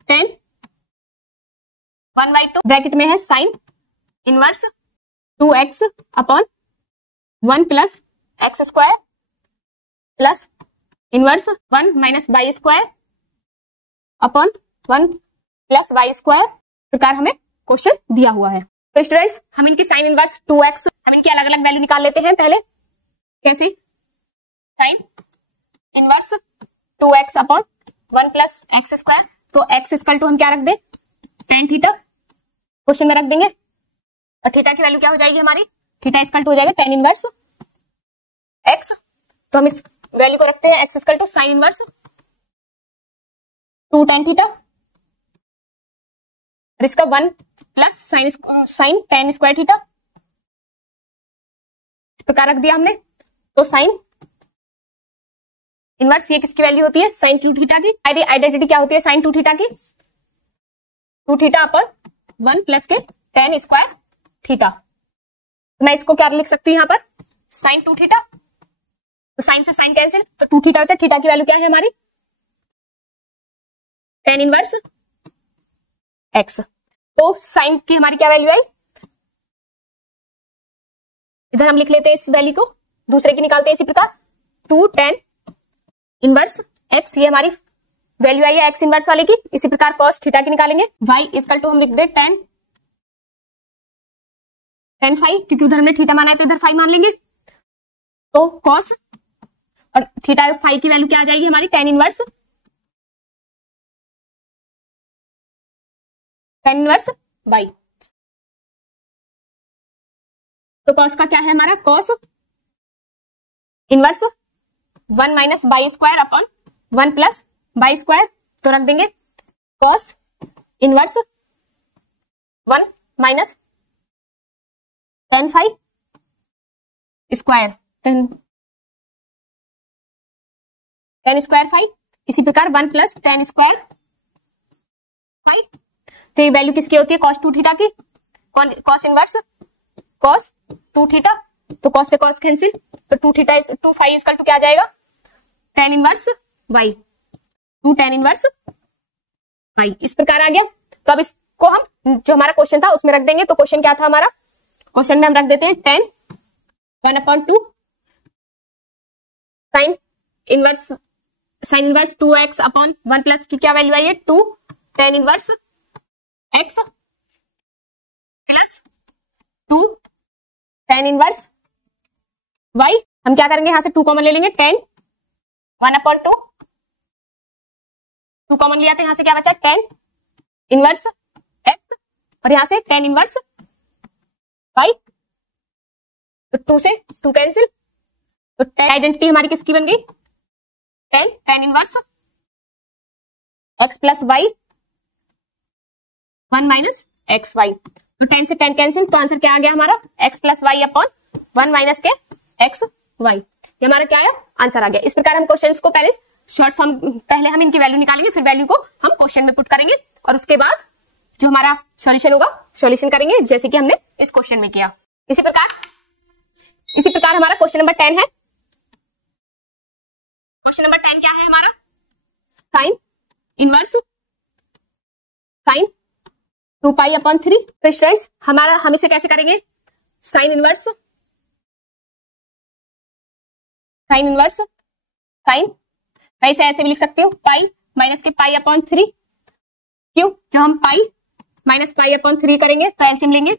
tan 1/2 ब्रैकेट में है sine inverse 2x upon 1 plus x square plus inverse 1 minus y square upon 1 plus y square प्रकार हमें क्वेश्चन दिया हुआ है। तो स्टूडेंट्स हम इनकी साइन इनवर्स 2x हम इनकी अलग अलग वैल्यू निकाल लेते हैं। पहले कैसे, sign inverse 2x upon 1 plus x square, तो x इक्वल टू हम क्या रख दें, tan थीटा क्वेश्चन में रख देंगे, और थीटा की वैल्यू क्या हो जाएगी हमारी, थीटा इक्वल टू हो जाएगा tan इनवर्स x, तो हम इस वैल्यू को रखते हैं x equal to sine inverse 2 tan theta, और इसका 1 plus sine tan square theta, इस प्रकार रख दिया हमने। तो साइन इनवर्स ये किसकी वैल्यू होती है, साइन 2 थीटा की, आइडेंटिटी क्या होती है साइन 2 थीटा की, 2 थीटा अपॉन 1 प्लस के tan स्क्वायर थीटा। मैं इसको क्या लिख सकती हूं यहाँ पर, साइन 2 थीटा, तो साइन से साइन कैंसिल, तो 2 थीटा होता है, थीटा की वैल्यू क्या है हमारी tan इनवर्स x। तो साइन की हमारी क्या वैल्यू आई, इधर हम लिख लेते हैं इस वैल्यू को, दूसरे की निकालते हैं इसी प्रकार 2 tan इनवर्स x, ये हमारी वैल्यू आई है x इनवर्स वाले की। इसी प्रकार cos थीटा की निकालेंगे, y इक्वल टू हम लिख दे tan फाई, क्योंकि उधर हमने थीटा माना है तो इधर फाई मान लेंगे, तो cos और थीटा फाई की वैल्यू क्या आ जाएगी हमारी tan इनवर्स y। तो cos का क्या है हमारा, cos inverse 1 minus by square upon 1 plus by square, तो रख देंगे cos inverse 1 minus tan phi square, tan square phi, इसी प्रकार 1 प्लस tan स्क्वायर फाई। तो ये वैल्यू किसकी होती है, cos 2 थीटा की, cos इनवर्स cos 2 थीटा, तो cos से cos कैंसिल, तो 2 थीटा 2 फाई इक्वल टू क्या आ जाएगा tan inverse y, 2 tan inverse y, इस प्रकार आ गया। तो अब इस को हम जो हमारा क्वेश्चन था उसमें रख देंगे। तो क्वेश्चन क्या था हमारा, क्वेश्चन में हम रख देते हैं 10 1/2 sign inverse 2x upon 1 plus की क्या वैल्यू आई है 2 tan inverse x plus 2 tan inverse y। हम क्या करेंगे, यहां से 2 कॉमन ले लेंगे, tan 1/2 2 कॉमन लिया तो यहां से क्या बचा tan इनवर्स x और यहां से tan इनवर्स y। तो 2 से 2 कैंसिल, तो tan आइडेंटिटी हमारी किसकी बन गई, tan inverse x plus y 1 minus x y. तो 10 से 10 कैंसिल, तो आंसर क्या आ गया हमारा x plus y upon 1 minus के एक्स वाई। ये हमारा क्या आया, आंसर आ गया। इस प्रकार हम क्वेश्चंस को पहले शॉर्ट फॉर्म, पहले हम इनकी वैल्यू निकालेंगे, फिर वैल्यू को हम क्वेश्चन में पुट करेंगे और उसके बाद जो हमारा सॉल्यूशन होगा सॉल्यूशन करेंगे, जैसे कि हमने इस क्वेश्चन में किया। इसी प्रकार हमारा क्वेश्चन नंबर 10 है। क्वेश्चन नंबर 10 क्या है हमारा, sine inverse sine 2 pi upon 3। तो स्टूडेंट्स हमारा हम इसे कैसे करेंगे, साइन इनवर्स साइन मैं इसे ऐसे भी लिख सकती हूँ, पाई माइनस के पाई अपॉन 3। क्यों, जब हम पाई माइनस पाई अपॉन 3 करेंगे तो एलसीएम लेंगे,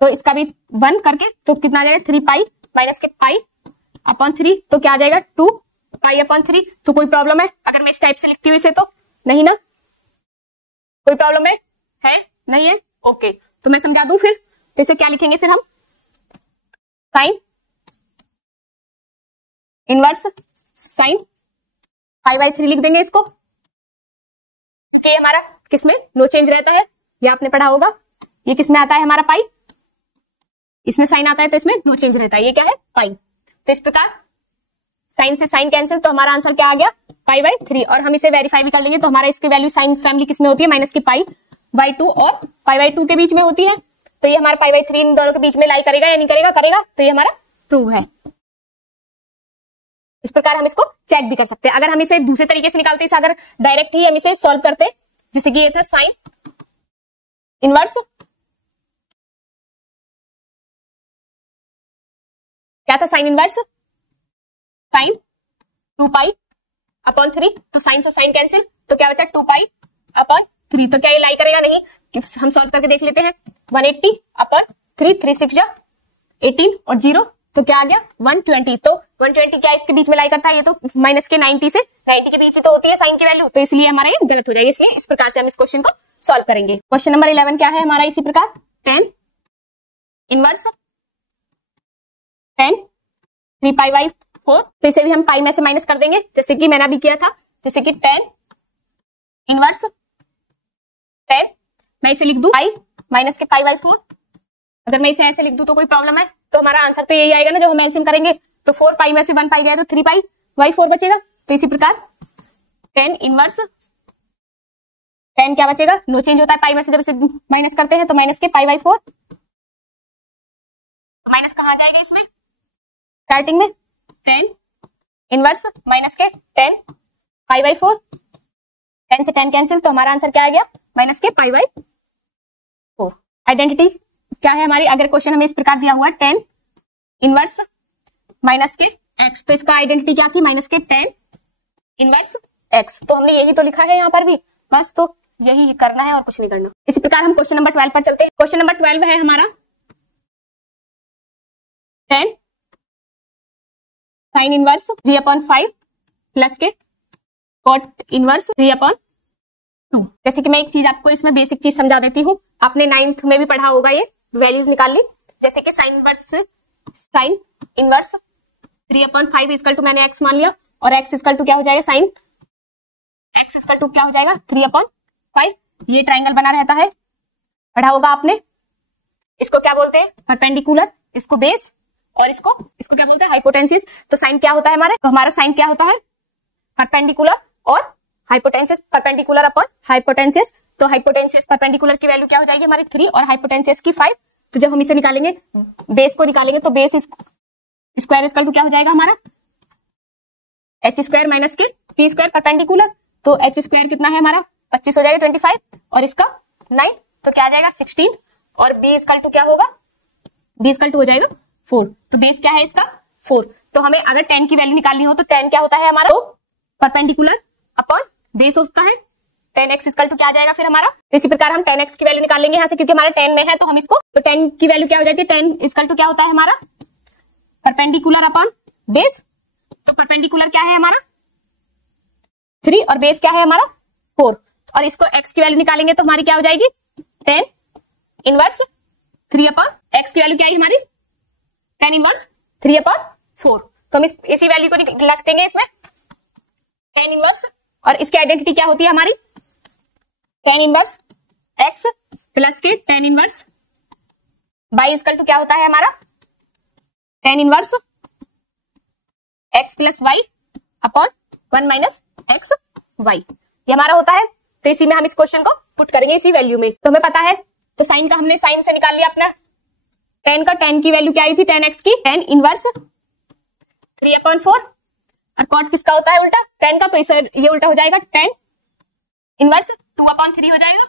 तो इसका भी 1 करके तो कितना आ जाएगा 3 पाई माइनस के पाई अपॉन 3, तो क्या आ जाएगा 2 पाई अपॉन 3। तो कोई प्रॉब्लम है अगर मैं इस टाइप से लिखती हूँ इसे, तो नहीं ना, कोई प्रॉब्लम है नहीं है, ओके। तो मैं समझा दूं फिर, तो इसे क्या लिखेंगे फिर हम, साइन इनवर्स साइन 5/3 लिख देंगे इसको, कि हमारा किसमें नो चेंज रहता है, ये आपने पढ़ा होगा। ये किसमें आता है हमारा पाई, इसमें साइन आता है तो इसमें नो चेंज रहता है, ये क्या है पाई। तो इस प्रकार साइन से साइन कैंसिल, तो हमारा आंसर क्या आ गया π/3। और हम इसे वेरीफाई भी कर लेंगे, तो हमारा इसकी वैल्यू साइन फैमिली किसमें होती है, माइनस की π/2 और π/2 के बीच में होती है। तो ये हमारा π/3 इन दोनों के बीच में लाई करेगा या नहीं करेगा, तो ये हमारा प्रूव है। इस प्रकार हम इसको चेक भी कर सकते हैं। अगर हम इसे दूसरे तरीके से निकालते, अगर डायरेक्ट ही हम इसे सॉल्व करते, जैसे कि ये था साइन इनवर्स, क्या था sine inverse sine 2 pi upon 3, तो साइन से साइन कैंसिल, तो क्या बचा 2 पाई अपॉन 3। तो क्या ये लाई करेगा, नहीं, हम सॉल्व करके देख लेते हैं। 180 अपॉन 3 3 6 18 और 0, तो क्या आ गया 120। तो 120 क्या इसके बीच में लाई करता है, ये तो माइनस के 90 से 90 के बीच तो होती है साइन की वैल्यू, तो इसलिए हमारा ये गलत हो जाएगा। इसलिए इस प्रकार से हम इस क्वेश्चन को सॉल्व करेंगे। क्वेश्चन नंबर 11 क्या है हमारा, इसी प्रकार tan इनवर्स tan 3π/4। तो इसे भी हम पाई में से माइनस कर देंगे, जैसे कि मैंने अभी किया था, जैसे कि tan इनवर्स tan, मैं इसे लिख दूं पाई माइनस के π/4। अगर मैं इसे ऐसे लिख दूं तो कोई प्रॉब्लम है, तो हमारा आंसर तो यही आएगा ना, जब हम एलसीएम करेंगे तो 4 पाई में से 1 पाई गया तो 3π/4 बचेगा। तो इसी प्रकार tan इनवर्स tan क्या बचेगा, नो चेंज होता है पाई में से, जब इसे माइनस करते हैं तो माइनस के π/4। माइनस कहाँ आ जाएगा इसमें, स्टार्टिंग में tan इनवर्स माइनस के tan π/4, 10 से 10 कैंसिल, तो हमारा आंसर क्या आ गया माइनस के π/4। आइडेंटिटी क्या है हमारी, अगर क्वेश्चन हमें इस प्रकार दिया हुआ tan इनवर्स माइनस के x, तो इसका आइडेंटिटी क्या थी, माइनस के tan इनवर्स x। तो हमने यही तो लिखा है यहाँ पर भी, बस तो यही करना है और कुछ नहीं करना। इसी प्रकार हम क्वेश्चन नंबर 12 पर चलते हैं। क्वेश्चन नंबर 12 है हमारा tan साइन इनवर्स 3/5 प्लस के cot इनवर्स 3/2। जैसे कि मैं एक चीज आपको इसमें बेसिक चीज समझा देती हूँ, आपने 9th में भी पढ़ा होगा, ये वैल्यूज निकाल ली। जैसे कि साइन इनवर्स 3/5 इक्वल टू मैंने x मान लिया, और x इक्वल टू क्या हो जाएगा, साइन x इक्वल टू क्या हो जाएगा 3/5। ये ट्राइंगल बना रहता है, पढ़ा होगा आपने। इसको क्या बोलते हैं, परपेंडिकुलर, इसको बेस, और इसको क्या बोलते हैं, हाइपोटेन्सिस। तो साइन क्या होता है हमारा, तो हमारा साइन क्या होता है, परपेंडिकुलर और हाइपोटेन्सिस, परपेंडिकुलर अपॉन हाइपोटेन्सिस। तो हाइपोटेन्सिस परपेंडिकुलर की वैल्यू क्या हो जाएगी हमारी 3 और हाइपोटेन्सिस की 5। तो जब हम इसे निकालेंगे, बेस को निकालेंगे, तो बेस स्क्वायर इक्वल टू क्या हो जाएगा हमारा h² माइनस के p² परपेंडिकुलर। तो h² कितना है हमारा 25 हो जाएगा 25, और इसका 9, तो क्या आ जाएगा 16, और b इक्वल टू क्या होगा, b इक्वल टू हो जाएगा 4। तो बेस क्या है इसका 4। तो हमें अगर 10 की वैल्यू निकालनी हो तो 10 क्या होता है हमारा, तो परपेंडिकुलर अपॉन बेस होता है 10x इक्वल टू क्या आ जाएगा फिर हमारा। इसी प्रकार हम 10x की वैल्यू निकालेंगे यहाँ से, क्योंकि हमारा 10 में है तो हम इसको, तो 10 की वैल्यू क्या हो जाती है, 10 इक्वल टू क्या होता है हमारा परपेंडिकुलर अपॉन बेस। तो परपेंडिकुलर क्या है हमारा 3 और बेस क्या है हमारा 4, और इसको x की वैल्यू निकालेंगे तो हमारी क्या हो जाएगी 10 इनवर्स 3 अपॉन x की वैल्यू क्या है हमारी 10 इनवर्स 3 अपॉन 4। तो हम इसी वैल्यू को रख देंगे इसमें 10 इनवर्स, और इसकी आइडेंटिटी क्या होती है हमारी 10 इनवर्स x प्लस के 10 इनवर्स y इक्वल टू क्या होता है हमारा 10 inverse x plus y upon 1 minus x y, ये हमारा होता है। तो इसी में हम इस क्वेश्चन को पुट करेंगे इसी वैल्यू में। तो हमें पता है, तो साइन का हमने साइन से निकाल लिया अपना 10 का, 10 की वैल्यू क्या आई थी 10x की 10 इनवर्स 3/4, और कॉट किसका होता है उल्टा 10 का, तो इसे ये उल्टा हो जाएगा 10 इनवर्स 2/3 हो जाएगा,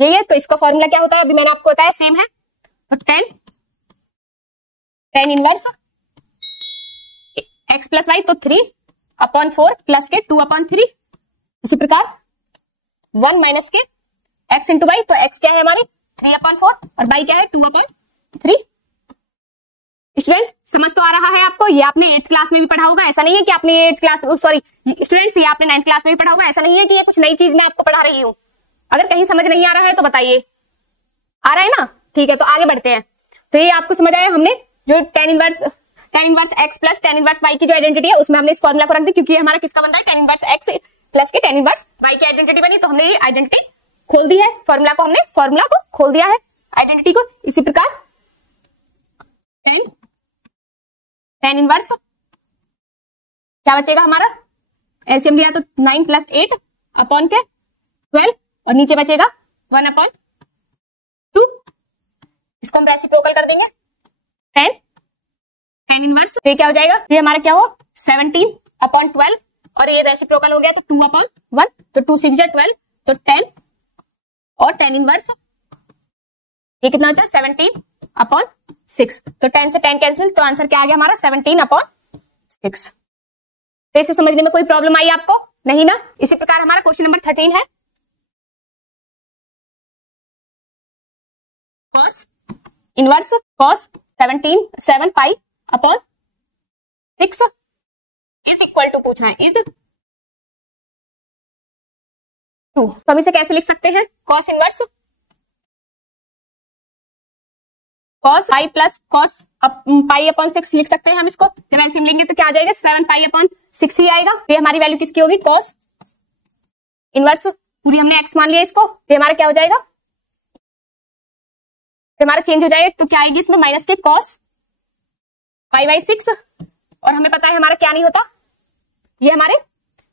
यही है। तो इसका फॉर्मूला क्या होता है अभी मैंने आपको बताया, सेम है। तो 10 इनवर्स x प्लस वाई, तो 3/4 प्लस के 2/3, इसी प्रकार 1 माइनस के x इंटू वाई, तो x क्या है हमारे 3/4 और y क्या है 2/3। स्टूडेंट्स समझ तो आ रहा है आपको, ये आपने 8th क्लास में भी पढ़ा होगा, ऐसा नहीं है कि आपने 8th क्लास, सॉरी स्टूडेंट्स ये आपने 9th क्लास में भी पढ़ा होगा, ऐसा नहीं है कि ये कुछ नई चीज मैं आपको पढ़ा रही हूँ। अगर कहीं समझ नहीं आ रहा है तो बताइए, आ रहा है ना, ठीक है। तो आगे बढ़ते हैं। तो ये आपको समझ आया, हमने जो 10 inverse x plus 10 inverse y की जो आइडेंटिटी है उसमें हमने इस फॉर्मूला को रख दी, क्योंकि हमारा किसका बन रहा है 10 इनवर्स x प्लस के 10 इनवर्स y की आइडेंटिटी बनी, तो हमने ये आइडेंटिटी खोल दी है, फॉर्मूला को खोल दिया है आइडेंटिटी को। इसी प्रकार 10 इनवर्स क्या बचेगा हमारा, एलसीएम लिया तो 9 प्लस 8 अपॉन के 12, और नीचे बचेगा 1/2, इसको हम रेसिप्रोकल कर देंगे 10 इनवर्स, ये क्या हो जाएगा, ये हमारा क्या हो 17/12, और ये रेसिप्रोकल हो गया तो 2/1, तो 2 6 12, तो 10 और 10 इनवर्स, ये कितना हो जाए 17/6, तो 10 से 10 कैंसिल, तो आंसर क्या आ गया हमारा 17/6। तो इसे समझने में कोई प्रॉब्लम आई आपको, नहीं ना। इसी प्रकार हमारा क्वेश्चन नंबर 13 है, cos inverse cos 7 pi upon 6 is equal to पूछना है, इज 2। तो हम इसे कैसे लिख सकते हैं, cos inverse cos pi plus cos पाई अपॉन 6 लिख सकते हैं हम इसको। जब एलसीएम लेंगे तो क्या आ जाएगा 7 पाई अपॉन 6 ही आएगा। ये हमारी वैल्यू किसकी होगी, cos इनवर्स, पूरी हमने x मान लिया इसको, ये हमारा क्या हो जाएगा, हमारा चेंज हो जाएगा, तो क्या आएगी इसमें माइनस के cos पाई बाई 6, और हमें पता है हमारा क्या नहीं होता, ये हमारे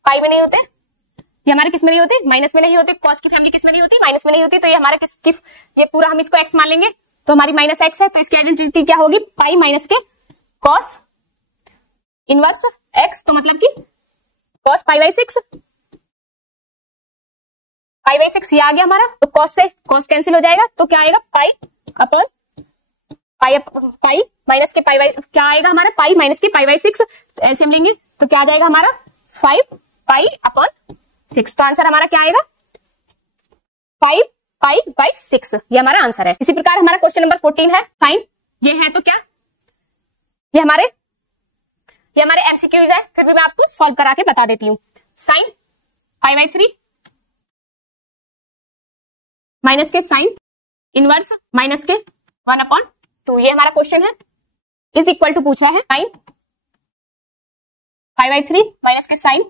पाई में नहीं होते, ये हमारे किस में नहीं होते, माइनस में नहीं होते, cos की फैमिली किस में नहीं होती, माइनस में नहीं होती, तो ये हमारे किसकी, ये पूरा हम इसको x मान लेंगे, तो हमारी माइनस x है, तो इसकी आइडेंटिटी क्या होगी पाई माइनस के cos इनवर्स x, तो मतलब कि cos pi by 6, pi by 6 ये आ गया हमारा, तो cos से cos कैंसिल हो जाएगा, तो क्या आएगा पाई अपॉन पाई माइनस के पाई बाई, क्या आएगा हमारा पाई माइनस के पाई बाई 6, तो एलसीएम लेंगे तो क्या आ जाएगा हमारा 5 पाई अपॉन 6, तो आंसर हमारा क्या आएगा 5 पाई बाई 6, ये हमारा आंसर है। इसी प्रकार हमारा क्वेश्चन नंबर 14 है, साइन, ये है तो क्या, ये हमारे एमसीक्यूज है, फिर भी मैं आपको सॉल्व करा के बता देती हूँ। साइन पाई बाई 3 माइनस के साइन इनवर्स माइनस के 1/2, ये हमारा क्वेश्चन है, इज इक्वल टू पूछा है साइन पाई बाई 3 माइनस के साइन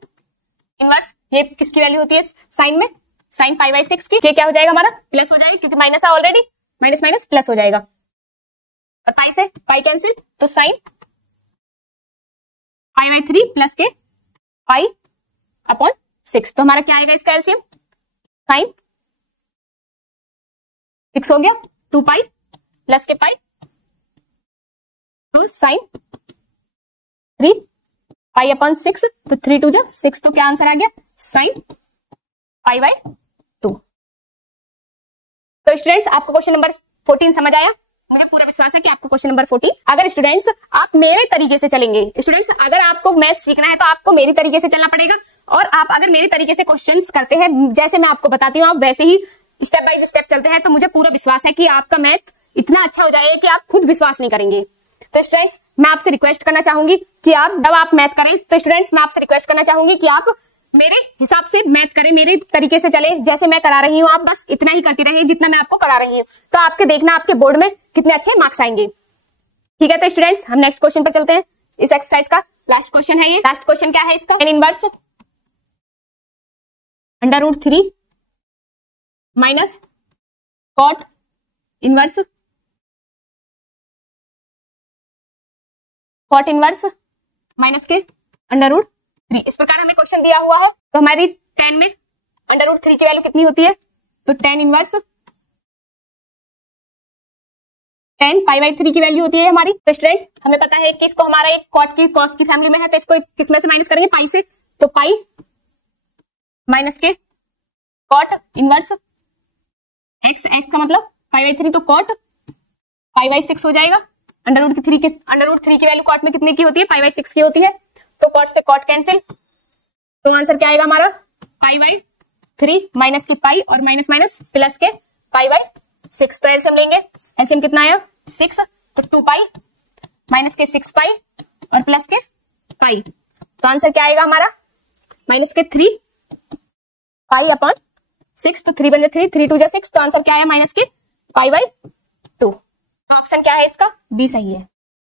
इनवर्स, ये किसकी वैल्यू होती है साइन में, साइन पाई बाई 6 की, ये क्या हो जाएगा हमारा प्लस हो जाएगा, क्योंकि माइनस है ऑलरेडी, माइनस माइनस प्लस हो जाएगा, और पाई से पाई कैंसिल, तो साइन पाई बाई 3 प्लस के पाई अपॉन 6, तो हमारा क्या आएगा इसका एलसीएम, साइन 6 हो गया 2 पाई प्लस के पाई, तो साइन 3 पाई अपॉन 6, तो 3 2 जा 6, तो क्या आंसर आ गया साइन पाई बाई 2। तो स्टूडेंट्स आपको क्वेश्चन नंबर 14 समझ आया? मुझे पूरा विश्वास है कि आपको क्वेश्चन नंबर 14, अगर स्टूडेंट्स आप मेरे तरीके से चलेंगे, स्टूडेंट्स अगर आपको मैथ सीखना है तो आपको मेरी तरीके से चलना पड़ेगा, और आप अगर मेरे तरीके से क्वेश्चंस करते हैं जैसे मैं आपको बताती हूँ, आप वैसे ही स्टेप बाय स्टेप चलते हैं, तो मुझे पूरा विश्वास है कि आपका मैथ इतना अच्छा हो जाएगा कि आप खुद विश्वास नहीं करेंगे। तो स्टूडेंट्स मैं आपसे रिक्वेस्ट करना चाहूंगी कि आप जब आप मैथ करें तो स्टूडेंट्स मैं आपसे रिक्वेस्ट करना चाहूंगी कि आप मेरे हिसाब से मैथ करें, मेरे तरीके से चले, जैसे मैं करा रही हूँ आप बस इतना ही करती रहिए जितना मैं आपको करा रही हूँ, तो आपके देखना आपके बोर्ड में कितने अच्छे मार्क्स आएंगे। ठीक है, तो स्टूडेंट्स हम नेक्स्ट क्वेश्चन पर चलते हैं। इस एक्सरसाइज का लास्ट क्वेश्चन है ये। लास्ट क्वेश्चन क्या है इसका? tan inverse √3 minus cot inverse minus के √3। इस प्रकार हमें क्वेश्चन दिया हुआ है, तो हमारी tan में √3 की वैल्यू कितनी होती है? तो tan इनवर्स tan π/3 की वैल्यू होती है हमारी। तो स्टूडेंट हमें पता है कि इसको हमारा एक cot की cos की फैमिली में है, तो इसको किस में से माइनस करेंगे? पाई से, तो पाई माइनस के cot इनवर्स x का मतलब π/3, तो cot π/6 हो जाएगा। √3 की वैल्यू cot में कितने की होती है? π/6 की होती है, तो cot से cot कैंसिल, तो आंसर क्या आएगा हमारा? π/3 माइनस की पाई और माइनस माइनस प्लस के π/6। तो एलसीएम लेंगे, एलसीएम कितना आया? 6, तो 2 पाई माइनस के 6 पाई और प्लस के पाई, तो आंसर क्या आएगा हमारा? माइनस के 3 पाई अपॉन 6, तो 3 बन 3, 3 2 जा 6, तो आंसर क्या आया? माइनस के π/2। ऑप्शन क्या है इसका? बी सही है।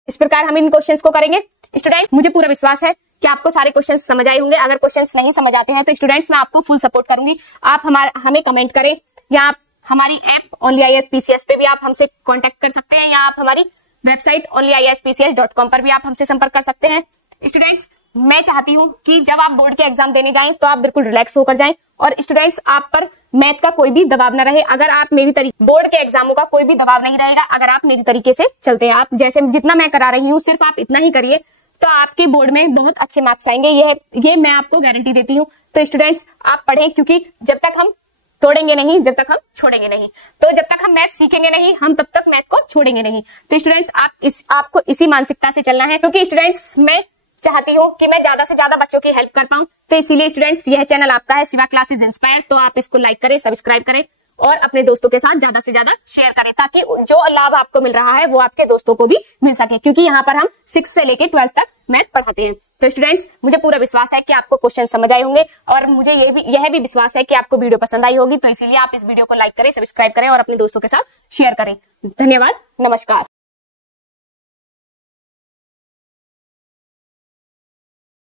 इस प्रकार हम इन क्वेश्चंस को करेंगे। स्टूडेंट मुझे पूरा विश्वास है कि आपको सारे क्वेश्चंस समझ आए होंगे। अगर क्वेश्चंस नहीं समझ आते हैं तो स्टूडेंट्स मैं आपको फुल सपोर्ट करूंगी, आप हमें कमेंट करें, या आप हमारी ऐप onlyIAS-PCS पे भी आप हमसे कांटेक्ट कर सकते हैं, या आप हमारी वेबसाइट onlyIAS-PCS.com पर भी आप हमसे संपर्क कर सकते हैं। स्टूडेंट्स मैं चाहती हूँ कि जब आप बोर्ड के एग्जाम देने जाएं तो आप बिल्कुल रिलैक्स होकर जाएं, और स्टूडेंट्स आप पर मैथ का कोई भी दबाव न रहे। अगर आप मेरी तरीके बोर्ड के एग्जामों का कोई भी दबाव नहीं रहेगा अगर आप मेरी तरीके से चलते हैं। आप जैसे जितना मैं करा रही हूँ सिर्फ आप इतना ही करिए, तो आपके बोर्ड में बहुत अच्छे मार्क्स आएंगे, ये मैं आपको गारंटी देती हूँ। तो स्टूडेंट्स आप पढ़ें, क्योंकि जब तक हम तोड़ेंगे नहीं, जब तक हम छोड़ेंगे नहीं, तो जब तक हम मैथ सीखेंगे नहीं हम तब तक मैथ को छोड़ेंगे नहीं। तो स्टूडेंट्स आपको इसी मानसिकता से चलना है, क्योंकि स्टूडेंट्स मैं चाहती हूँ कि मैं ज्यादा से ज्यादा बच्चों की हेल्प कर पाऊं। तो इसीलिए स्टूडेंट्स यह चैनल आपका है, शिवा क्लासेस इंस्पायर, तो आप इसको लाइक करें, सब्सक्राइब करें और अपने दोस्तों के साथ ज्यादा से ज्यादा शेयर करें, ताकि जो लाभ आपको मिल रहा है वो आपके दोस्तों को भी मिल सके, क्योंकि यहाँ पर हम 6 से लेके 12 तक मैथ पढ़ाते हैं। तो स्टूडेंट्स मुझे पूरा विश्वास है कि आपको क्वेश्चन समझ आए होंगे, और मुझे यह भी विश्वास है कि आपको वीडियो पसंद आई होगी। तो इसीलिए आप इस वीडियो को लाइक करें, सब्सक्राइब करें और अपने दोस्तों के साथ शेयर करें। धन्यवाद, नमस्कार।